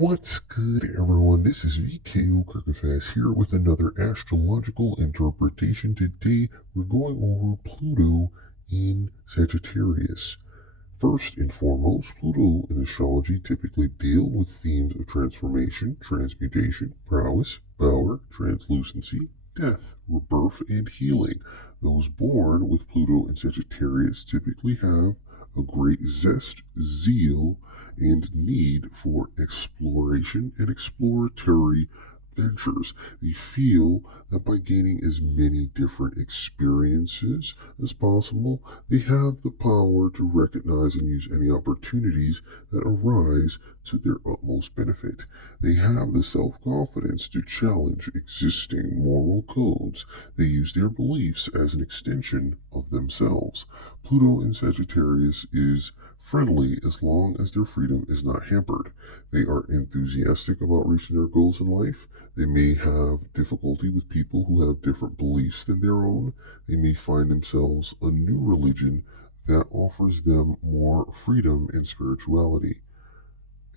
What's good, everyone? This is V.K.O. here with another astrological interpretation. Today, we're going over Pluto in Sagittarius. First and foremost, Pluto in astrology typically deal with themes of transformation, transmutation, prowess, power, translucency, death, rebirth, and healing. Those born with Pluto in Sagittarius typically have a great zest, zeal, and need for exploration and exploratory ventures. They feel that by gaining as many different experiences as possible, they have the power to recognize and use any opportunities that arise to their utmost benefit. They have the self-confidence to challenge existing moral codes. They use their beliefs as an extension of themselves. Pluto in Sagittarius is friendly as long as their freedom is not hampered. They are enthusiastic about reaching their goals in life. They may have difficulty with people who have different beliefs than their own. They may find themselves a new religion that offers them more freedom and spirituality.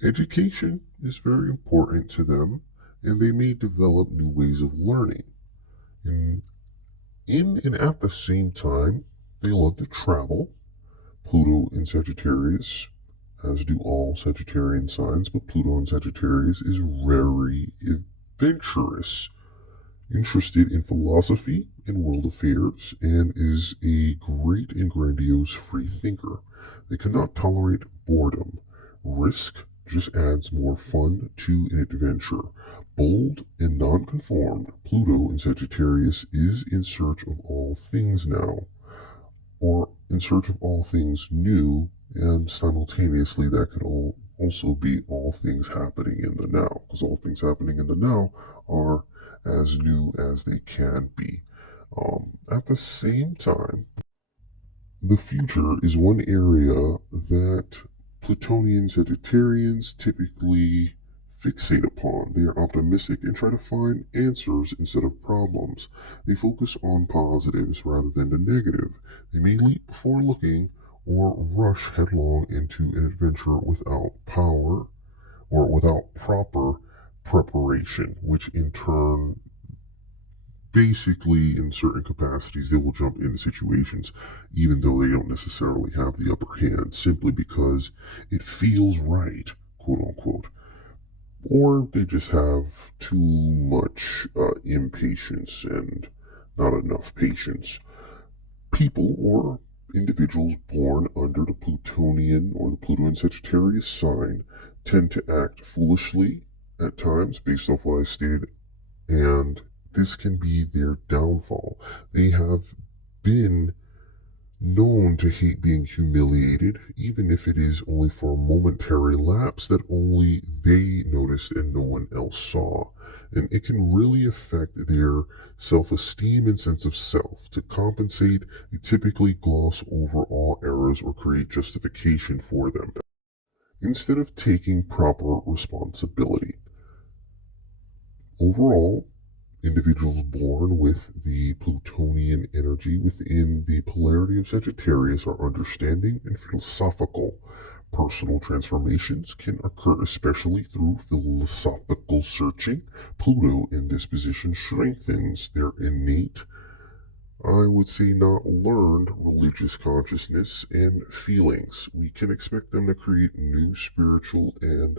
Education is very important to them, and they may develop new ways of learning. And in and at the same time, they love to travel. Pluto in Sagittarius, as do all Sagittarian signs, but Pluto in Sagittarius is very adventurous, interested in philosophy and world affairs, and is a great and grandiose free thinker. They cannot tolerate boredom. Risk just adds more fun to an adventure. Bold and nonconformed, Pluto in Sagittarius is in search of all things now, or in search of all things new, and simultaneously that could also be all things happening in the now, because all things happening in the now are as new as they can be. At the same time, the future is one area that Plutonian Sagittarians typically fixate upon. They are optimistic and try to find answers instead of problems. They focus on positives rather than the negative. They may leap before looking or rush headlong into an adventure without power or without proper preparation, which in turn basically, in certain capacities, they will jump into situations even though they don't necessarily have the upper hand, simply because it feels right, quote unquote. Or they just have too much impatience and not enough patience. People or individuals born under the Plutonian or the Pluto and Sagittarius sign tend to act foolishly at times, based off what I stated, and this can be their downfall. They have been known to hate being humiliated, even if it is only for a momentary lapse that only they noticed and no one else saw. And it can really affect their self-esteem and sense of self. To compensate, they typically gloss over all errors or create justification for them, instead of taking proper responsibility. Overall, individuals born with the Plutonian energy within the polarity of Sagittarius are understanding and philosophical. Personal transformations can occur especially through philosophical searching. Pluto in this position strengthens their innate, I would say not learned, religious consciousness and feelings. We can expect them to create new spiritual and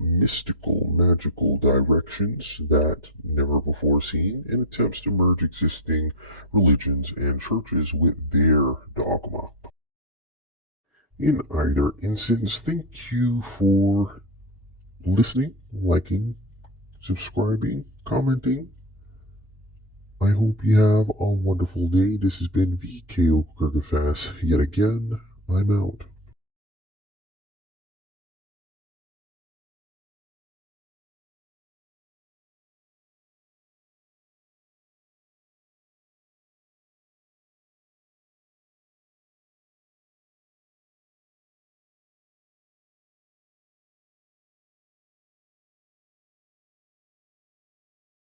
mystical, magical directions that never before seen, and attempts to merge existing religions and churches with their dogma. In either instance, thank you for listening, liking, subscribing, commenting. I hope you have a wonderful day. This has been V.K.O. yet again. I'm out.